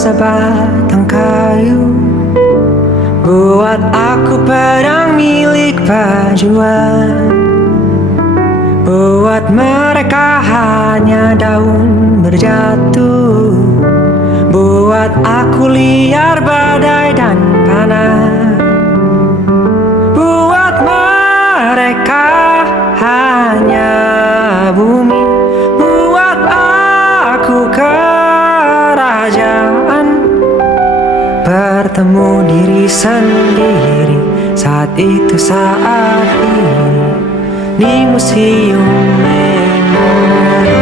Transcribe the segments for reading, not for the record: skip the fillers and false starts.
sebatang kayu, buat aku pedang milik pajuan. Buat mereka hanya daun berjatuh, buat aku liar badai dan panas. Buat mereka hanya bumi, buat aku kerajaan. Bertemu diri sendiri saat itu, saat ini di museum memori.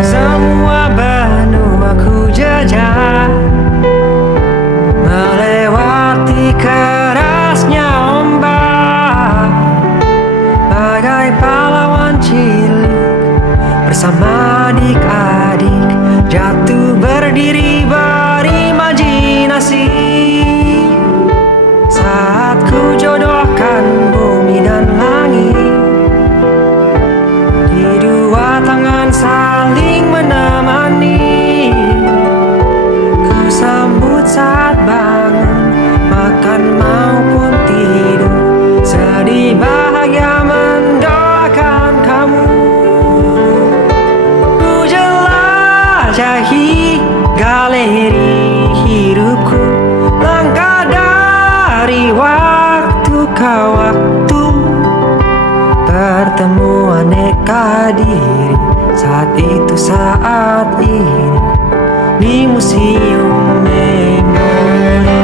Semua benua ku jajah, melewati kerasnya ombak, bagai pahlawan cilik bersama adik-adik, jatuh berdiri berimajinasi. Saat ku jodohkan bumi dan langit, di dua tangan saling menemani. Ku sambut saat bangun, makan maupun tidur, sedih bahagia mendoakan kamu. Jelajahi galeri hidupku, langkah dari waktu ke waktu, bertemu aneka diri saat itu, saat ini di museum memori.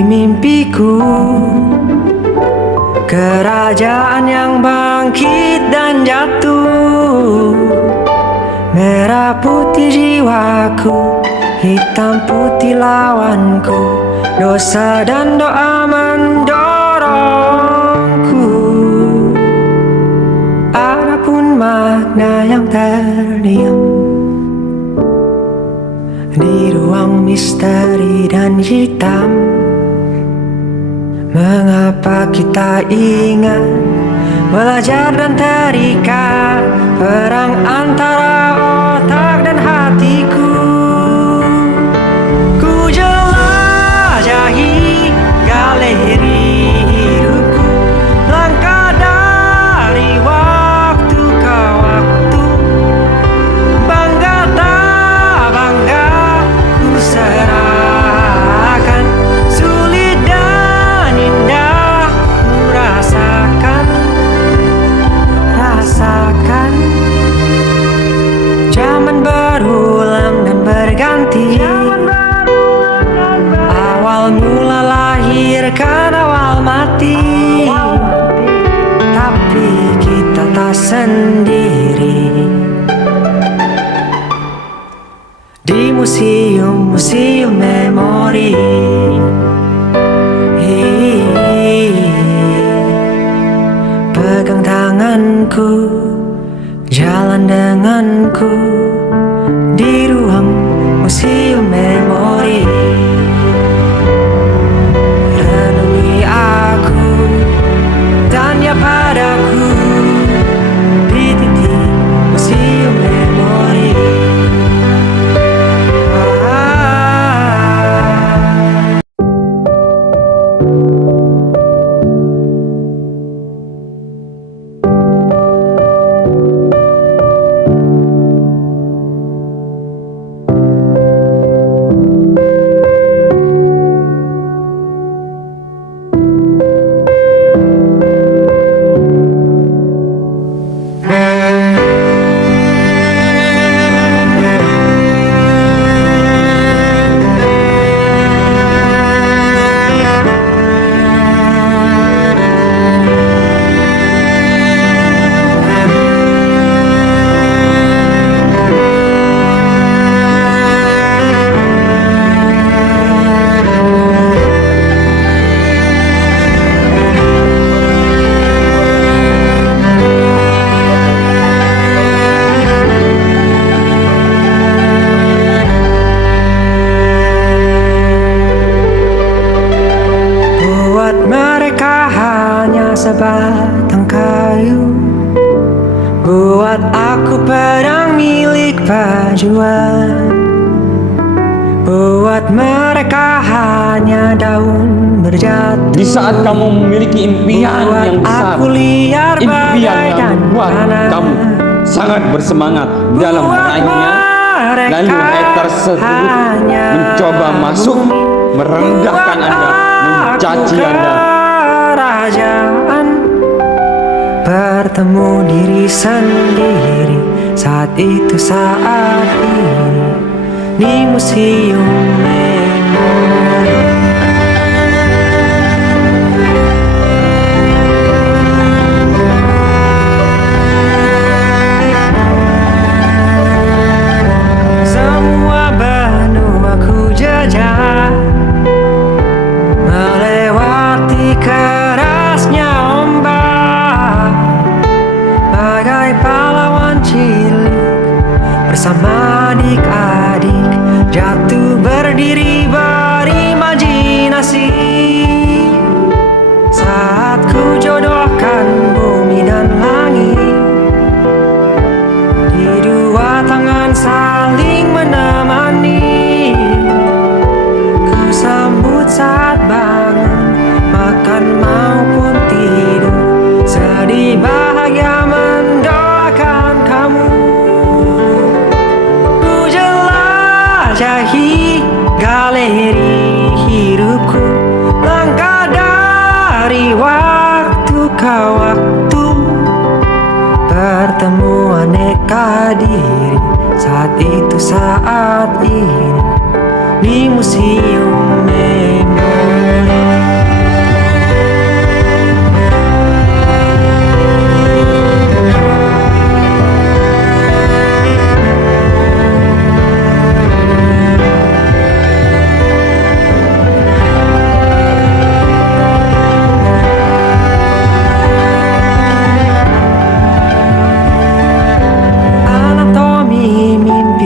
Mimpiku, kerajaan yang bangkit dan jatuh, merah putih jiwaku, hitam putih lawanku, dosa dan doa mendorongku. Adapun makna yang terdiam di ruang misteri dan hitam, mengapa kita ingat belajar dan terikat, perang antara otak dan hatiku. Ku jelajahi galeri hidupku, langkah dari waktu ke waktu, bangga tak bangga ku serahkan, sulit dan indah ku rasakan. Zaman berulang dan berganti, awal mula lahirkan awal mati, tapi kita tak sendiri di museum memori. Pegang tanganku, jalan denganku di ruang museum memori. Renungi aku, tanya padaku di titik museum memori. pedang milik pejuang. Buat mereka hanya daun berjatuh. Di saat kamu memiliki impian yang besar, aku liar impian yang membuat kamu sangat bersemangat dalam meraihnya, lalu hater tersebut mencoba masuk, merendahkan Anda, mencaci Anda. Kerajaan bertemu diri sendiri saat itu, saat ini di museum memori. Semua benua ku jajah, melewati kerasnya ombak, bagai pahlawan cilik bersama adik-adik, jatuh berdiri berimajinasi. Saat ku jodohkan bumi dan langit, di dua tangan saling menemani, ku sambut saat bangun, makan maupun tidur, sedih bahagia mendoakan kamu. Jelajahi galeri hidupku, langkah dari waktu ke waktu, bertemu aneka diri saat itu, saat ini di museum memori.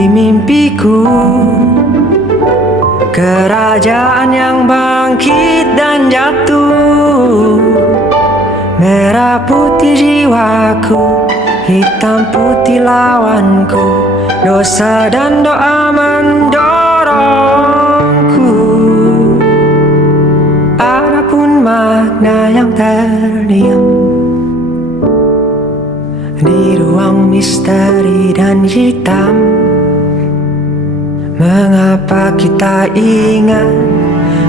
Mimpiku, kerajaan yang bangkit dan jatuh, merah putih jiwaku, hitam putih lawanku, dosa dan doa mendorongku. Adapun makna yang terdiam di ruang misteri dan hitam, mengapa kita ingat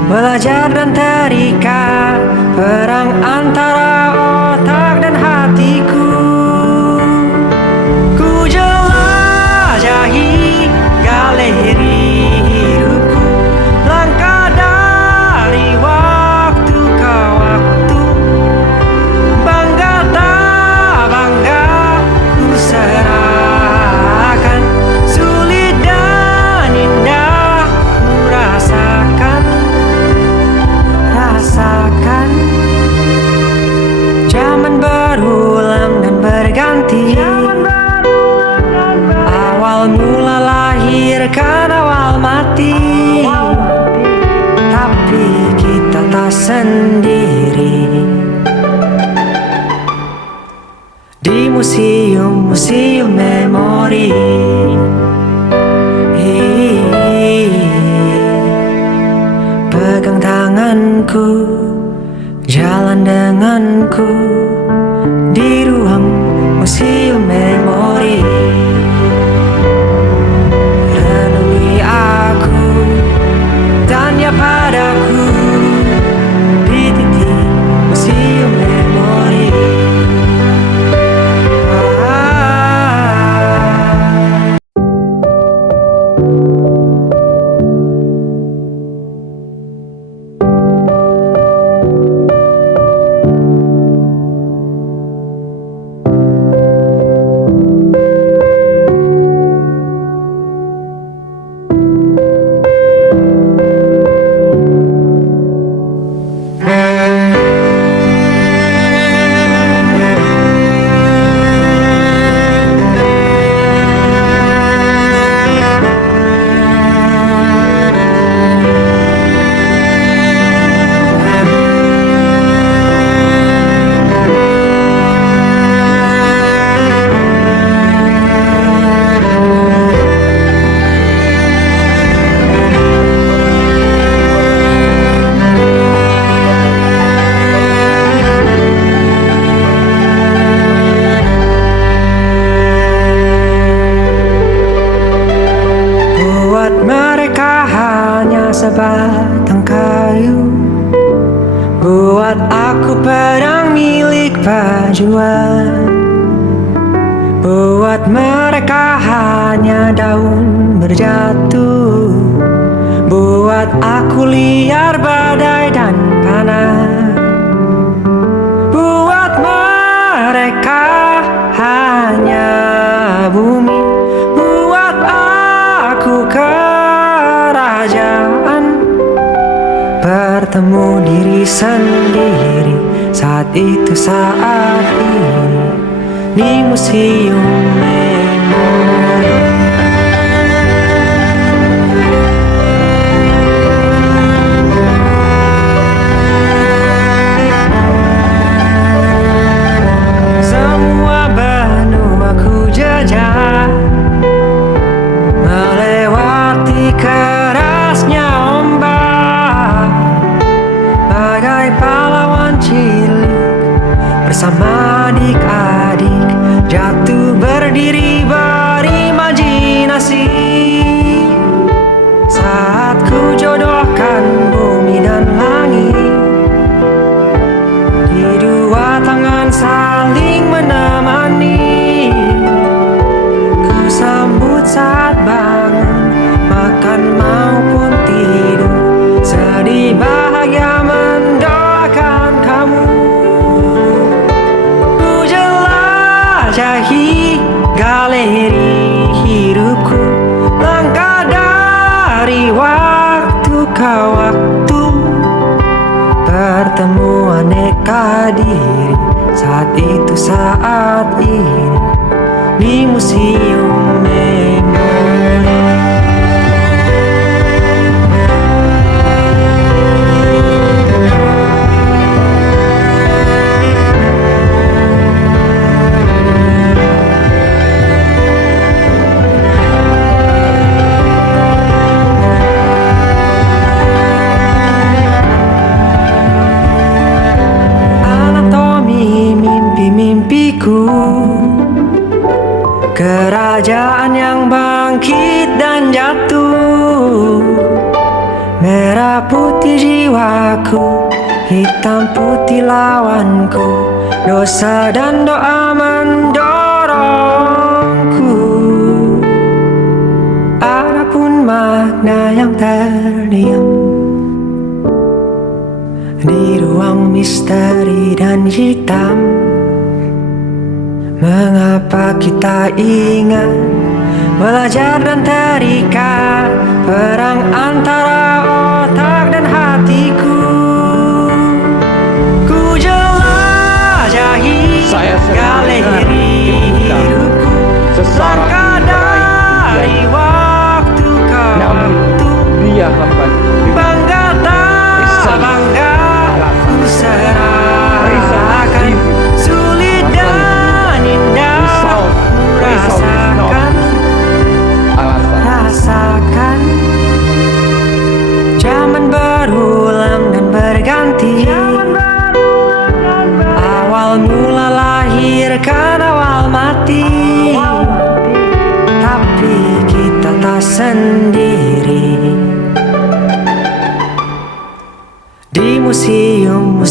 belajar dan terikat, perang antara otak dan hatiku. Ku jelajahi galeri hidupku, langkah dari waktu ke waktu, bangga tak bangga ku serahkan, sulit dan indah ku rasakan. Zaman berulang dan berganti, awal mula lahirkan awal mati, tapi kita tak sendiri di museum memori. Pegang tanganku, jalan denganku di ruang museum memori. Renungi aku, tanya padaku di titik museum memori. sebatang kayu, buat aku pedang milik pajuan. Buat mereka hanya daun berjatuh, buat aku liar badai dan panas. Buat mereka hanya bumi, buat aku kerajaan. Bertemu diri sendiri saat itu, saat ini di museum memori. Semua benua ku jajah, melewati kerasnya ombak, bagai pahlawan cilik bersama adik-adik, jatuh berdiri berimajinasi. Saat ku jodohkan bumi dan langit, di dua tangan saling menemani. Ku sambut saat bangun, makan maupun tidur, sedih bahagia mendoakan kamu. Jelajahi galeri hidupku, langkah dari waktu ke waktu, bertemu aneka diri saat itu, saat ini di museum memori. Mimpiku, kerajaan yang bangkit dan jatuh, merah putih jiwaku, hitam putih lawanku, dosa dan doa mendorongku. Adapun makna yang terdiam di ruang misteri dan hitam, mengapa kita ingat belajar dan terikat, perang antara otak dan hatiku. Ku jelajahi galeri hidupku, langkah dari waktu ke waktu, bangga tak bangga ku serahkan, sulit dan indah rasakan. Zaman berulang dan berganti, awal mula lahirkan awal mati, tapi kita tak sendiri di museum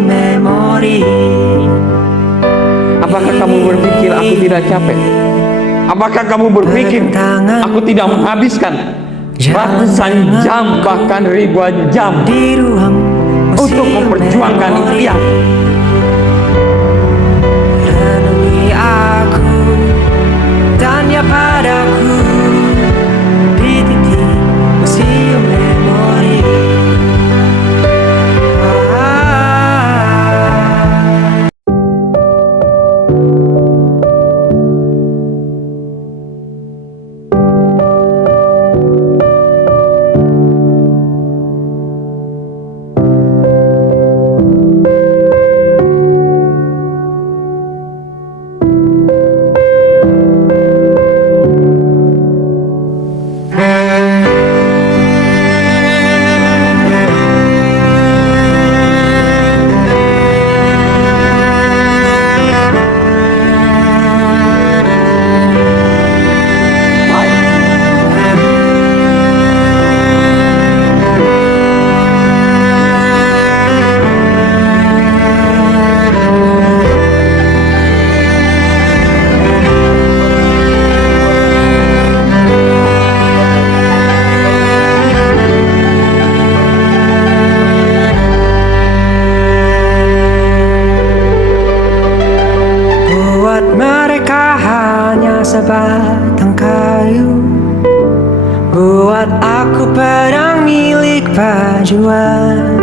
memori. Apakah kamu berpikir aku tidak capek? Apakah kamu berpikir aku tidak menghabiskan ratusan jam, bahkan ribuan jam untuk memperjuangkan impian? Renungi aku, tanya padaku di titik museum memori. sebatang kayu, buat aku pedang milik pajuan.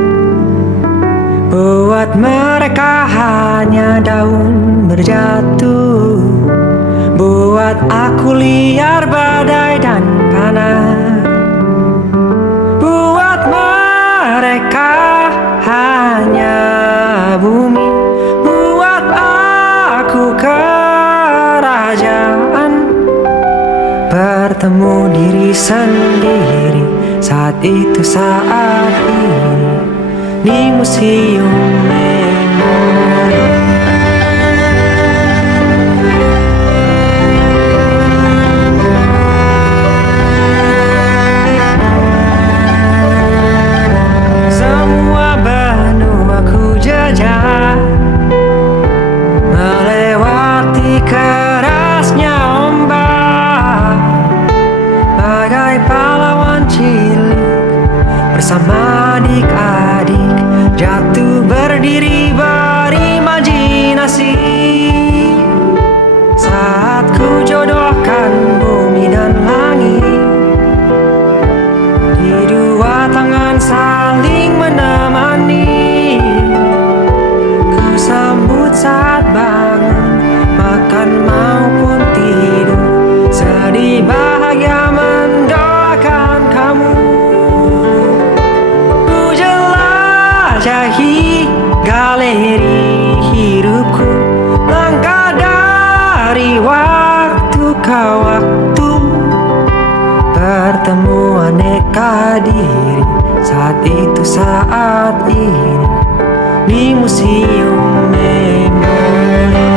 Buat mereka hanya daun berjatuh, buat aku liar badai dan panas. Buat mereka hanya bumi, buat aku kerajaan. Bertemu diri sendiri saat itu saat ini di museum memori. Semua benua ku jajah, melewati kerasnya ombak, bagai pahlawan cilik bersama adik-adik, jatuh berdiri berimajinasi. Saat ku jodohkan bumi dan langit, di dua tangan saling menemani. Ku sambut saat bangun, makan maupun tidur, sedih bahagia mendoakan kamu. Jelajahi galeri hidupku, langkah dari waktu ke waktu, bertemu aneka diri saat itu saat ini di museum memori.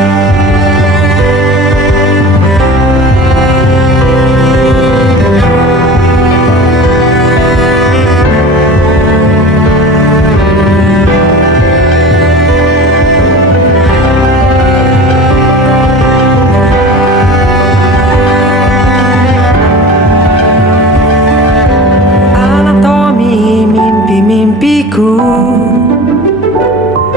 Mimpiku,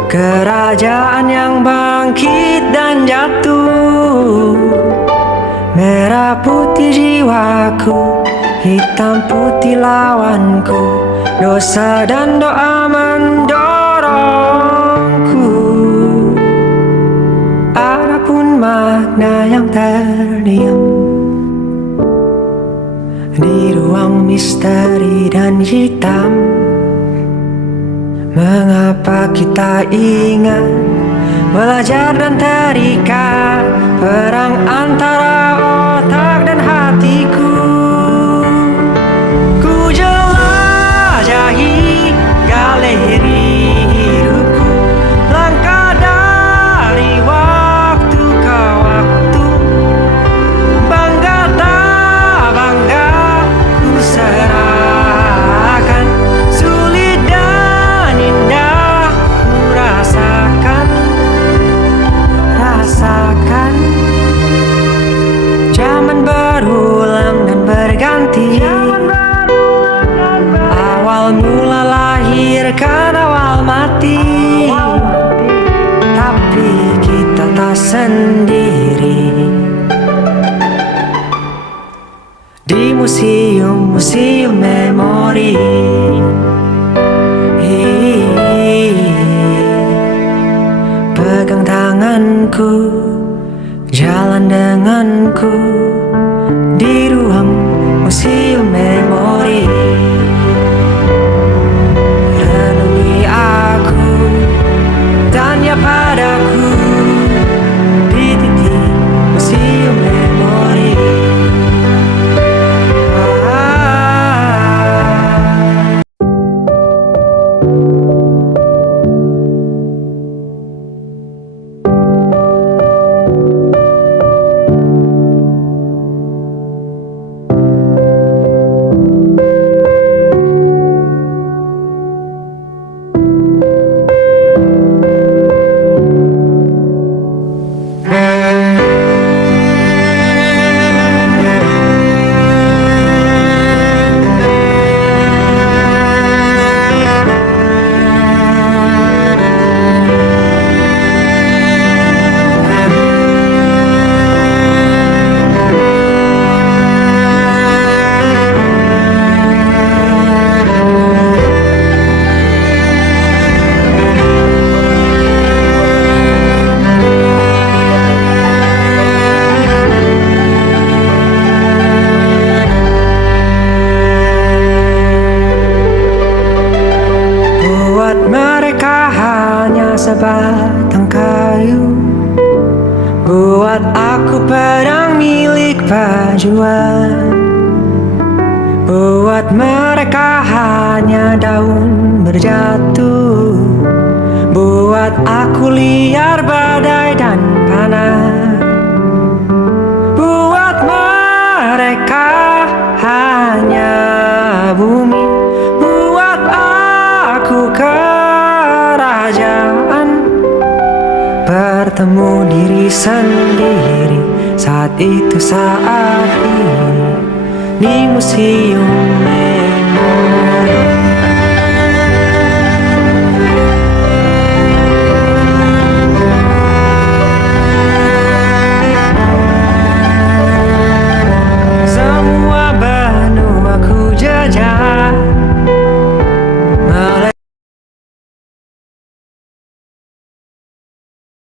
kerajaan yang bangkit dan jatuh, merah putih jiwaku, hitam putih lawanku, dosa dan doa mendorongku. Adapun makna yang terdiam di ruang misteri dan hitam, mengapa kita ingat belajar dan terikat, perang antara otak dan hatiku. Ku jelajahi galeri hidupku, langkah dari waktu ke waktu, bangga tak bangga ku serahkan, sulit dan indah ku rasakan. Zaman berulang dan berganti, awal mula lahirkan awal mati, tapi kita tak sendiri di museum memori. Pegang tanganku, jalan denganku di ruang museum memori. Renungi aku, tanya padaku di titik museum memori. Buat aku pedang milik pajuan, buat mereka hanya daun berjatuh. Buat aku liar badai dan panas, buat mereka hanya bumi. Buat aku kerajaan, bertemu diri sendiri. Saat itu saat ini di museum